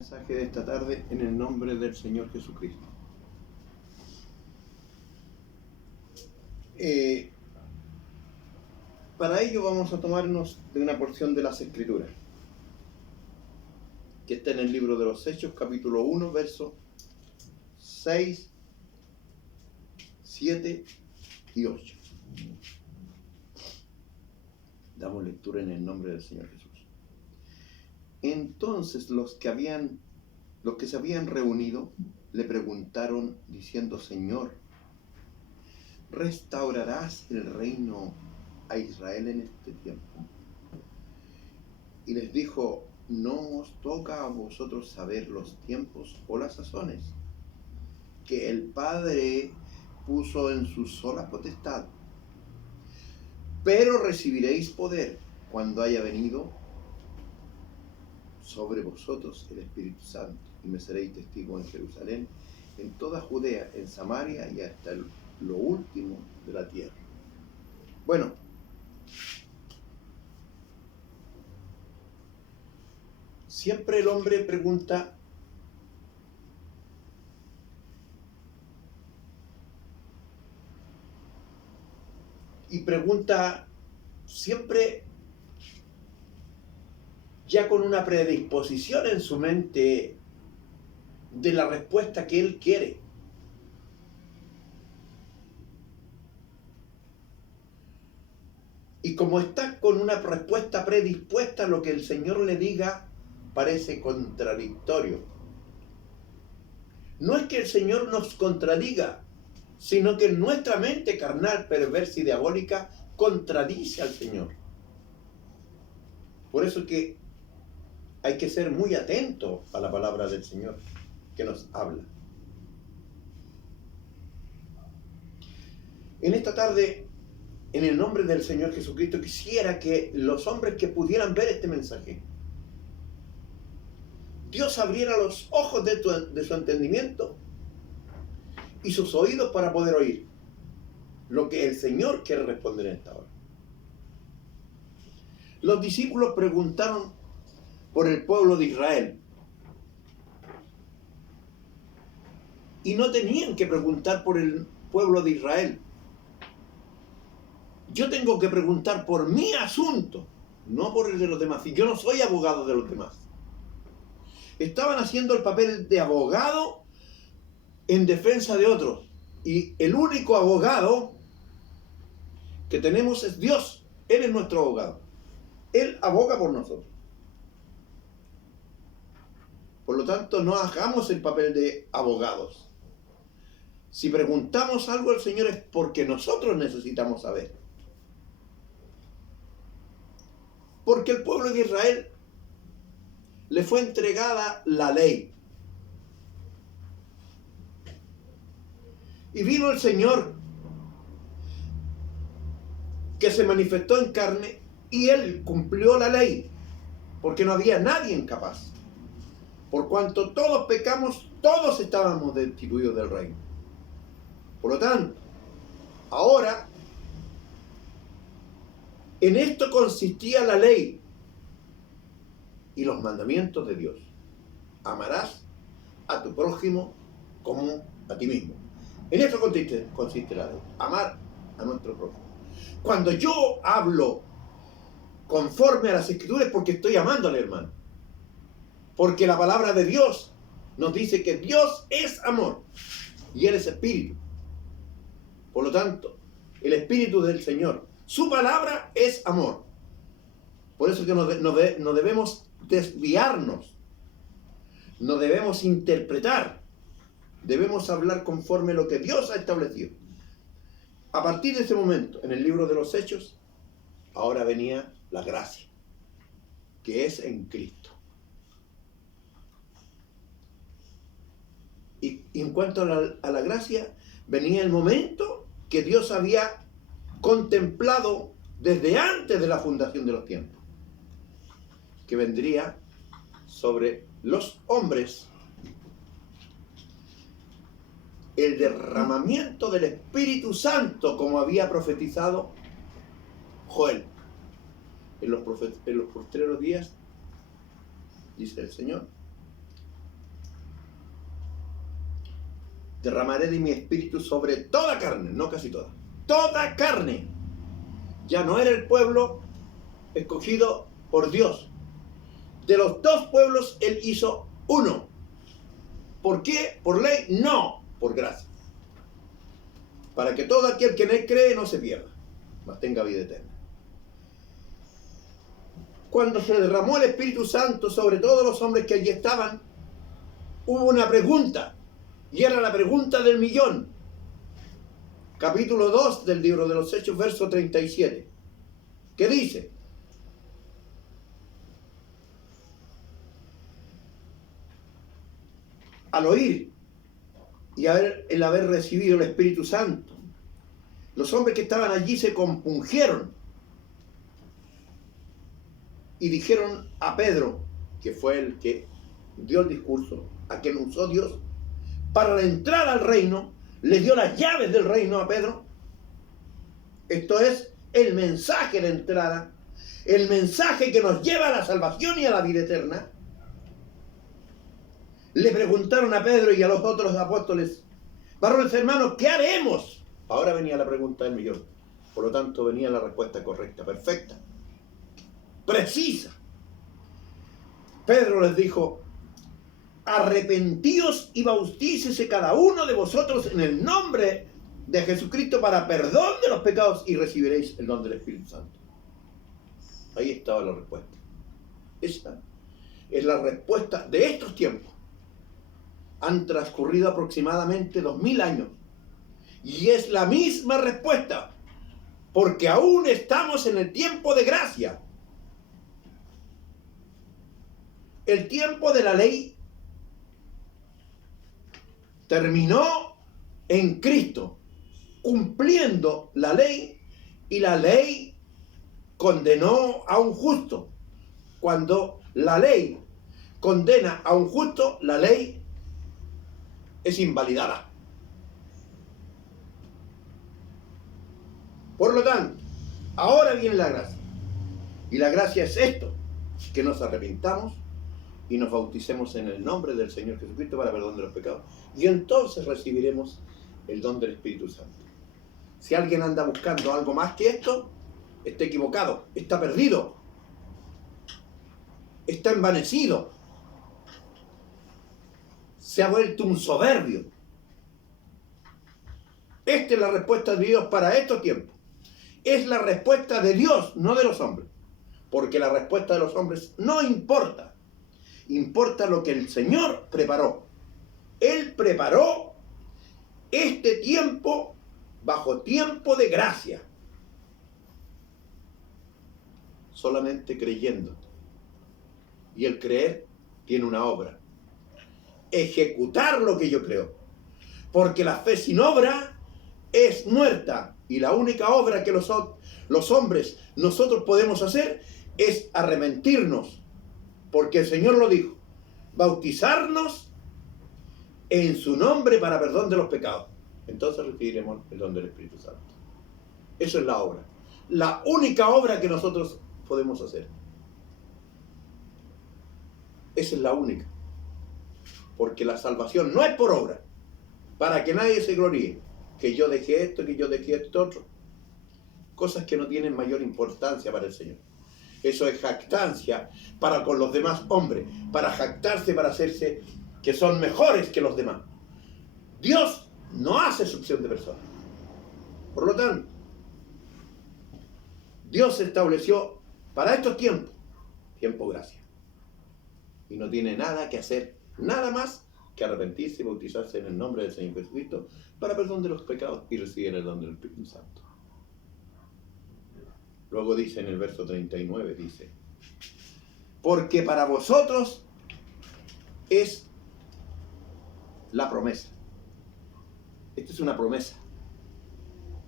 Mensaje de esta tarde en el nombre del Señor Jesucristo. Para ello vamos a tomarnos de una porción de las Escrituras que está en el libro de los Hechos, capítulo 1, versos 6, 7 y 8. Damos lectura en el nombre del Señor Jesús. Entonces los que se habían reunido le preguntaron diciendo: Señor, ¿restaurarás el reino a Israel en este tiempo? Y les dijo: no os toca a vosotros saber los tiempos o las sazones que el Padre puso en su sola potestad, pero recibiréis poder cuando haya venido sobre vosotros el Espíritu Santo, y me seréis testigos en Jerusalén, en toda Judea, en Samaria y hasta lo último de la tierra. Bueno, siempre el hombre pregunta siempre ya con una predisposición en su mente de la respuesta que él quiere. Y como está con una respuesta predispuesta, lo que el Señor le diga parece contradictorio. No es que el Señor nos contradiga, sino que nuestra mente carnal, perversa y diabólica contradice al Señor. Por eso que hay que ser muy atento a la palabra del Señor que nos habla. En esta tarde, en el nombre del Señor Jesucristo, quisiera que los hombres que pudieran ver este mensaje, Dios abriera los ojos de su entendimiento y sus oídos para poder oír lo que el Señor quiere responder en esta hora. Los discípulos preguntaron por el pueblo de Israel. Y no tenían que preguntar por el pueblo de Israel. Yo tengo que preguntar por mi asunto, no por el de los demás. Y yo no soy abogado de los demás. Estaban haciendo el papel de abogado en defensa de otros. Y el único abogado que tenemos es Dios. Él es nuestro abogado. Él aboga por nosotros. Por lo tanto, no hagamos el papel de abogados. Si preguntamos algo al Señor es porque nosotros necesitamos saber. Porque el pueblo de Israel le fue entregada la ley. Y vino el Señor que se manifestó en carne y Él cumplió la ley. Porque no había nadie capaz. Por cuanto todos pecamos, todos estábamos destituidos del reino. Por lo tanto, ahora, en esto consistía la ley y los mandamientos de Dios. Amarás a tu prójimo como a ti mismo. En esto consiste la ley. Amar a nuestro prójimo. Cuando yo hablo conforme a las Escrituras es porque estoy amando al hermano. Porque la palabra de Dios nos dice que Dios es amor y Él es espíritu. Por lo tanto, el espíritu del Señor, su palabra es amor. Por eso que no debemos desviarnos, no debemos interpretar, debemos hablar conforme a lo que Dios ha establecido. A partir de ese momento, en el libro de los Hechos, ahora venía la gracia, que es en Cristo. Y en cuanto a la gracia, venía el momento que Dios había contemplado desde antes de la fundación de los tiempos, que vendría sobre los hombres el derramamiento del Espíritu Santo, como había profetizado Joel. En los postreros días, dice el Señor, derramaré de mi espíritu sobre toda carne, no casi toda carne. Ya no era el pueblo escogido por Dios. De los dos pueblos Él hizo uno. ¿Por qué? ¿Por ley? No, por gracia. Para que todo aquel que en Él cree no se pierda, mas tenga vida eterna. Cuando se derramó el Espíritu Santo sobre todos los hombres que allí estaban, hubo una pregunta, y era la pregunta del millón. Capítulo 2 del libro de los Hechos, verso 37. ¿Qué dice? Al oír y el haber recibido el Espíritu Santo, los hombres que estaban allí se compungieron y dijeron a Pedro, que fue el que dio el discurso, a quien usó Dios para la entrada al reino, le dio las llaves del reino a Pedro. Esto es el mensaje de entrada, el mensaje que nos lleva a la salvación y a la vida eterna. Le preguntaron a Pedro y a los otros apóstoles: varones hermanos, ¿qué haremos? Ahora venía la pregunta del millón. Por lo tanto, venía la respuesta correcta, perfecta, precisa. Pedro les dijo: arrepentíos y bautícese cada uno de vosotros en el nombre de Jesucristo para perdón de los pecados y recibiréis el don del Espíritu Santo. Ahí estaba la respuesta. Esa es la respuesta de estos tiempos. Han transcurrido aproximadamente 2000 años y es la misma respuesta, porque aún estamos en el tiempo de gracia. El tiempo de la ley terminó en Cristo, cumpliendo la ley, y la ley condenó a un justo. Cuando la ley condena a un justo, la ley es invalidada. Por lo tanto, ahora viene la gracia. Y la gracia es esto: que nos arrepintamos y nos bauticemos en el nombre del Señor Jesucristo para perdón de los pecados. Y entonces recibiremos el don del Espíritu Santo. Si alguien anda buscando algo más que esto, está equivocado, está perdido, está envanecido, se ha vuelto un soberbio. Esta es la respuesta de Dios para estos tiempos. Es la respuesta de Dios, no de los hombres. Porque la respuesta de los hombres no importa. Importa lo que el Señor preparó. Él preparó este tiempo bajo tiempo de gracia. Solamente creyendo. Y el creer tiene una obra: ejecutar lo que yo creo. Porque la fe sin obra es muerta. Y la única obra que los hombres, nosotros podemos hacer es arrepentirnos. Porque el Señor lo dijo: bautizarnos en su nombre para perdón de los pecados. Entonces recibiremos el don del Espíritu Santo. Eso es la obra. La única obra que nosotros podemos hacer. Esa es la única. Porque la salvación no es por obra, para que nadie se gloríe, que yo dejé esto, que yo dejé esto otro. Cosas que no tienen mayor importancia para el Señor. Eso es jactancia para con los demás hombres, para jactarse, para hacerse que son mejores que los demás. Dios no hace excepción de personas. Por lo tanto, Dios estableció para estos tiempos, tiempo gracia. Y no tiene nada que hacer, nada más que arrepentirse y bautizarse en el nombre del Señor Jesucristo para perdón de los pecados y recibir el don del Espíritu Santo. Luego dice en el verso 39, dice: porque para vosotros es la promesa. Esta es una promesa.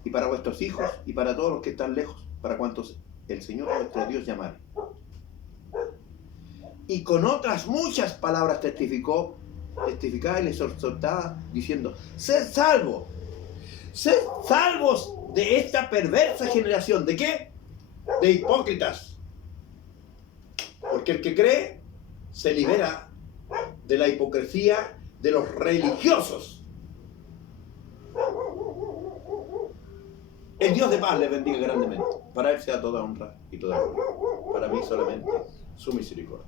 Y para vuestros hijos y para todos los que están lejos, para cuantos el Señor vuestro Dios llamare. Y con otras muchas palabras testificaba y les exhortaba diciendo: sed salvos de esta perversa generación. ¿De qué? De hipócritas. Porque el que cree se libera de la hipocresía de los religiosos. El Dios de paz les bendiga grandemente. Para Él sea toda honra y toda gloria. Para mí solamente su misericordia.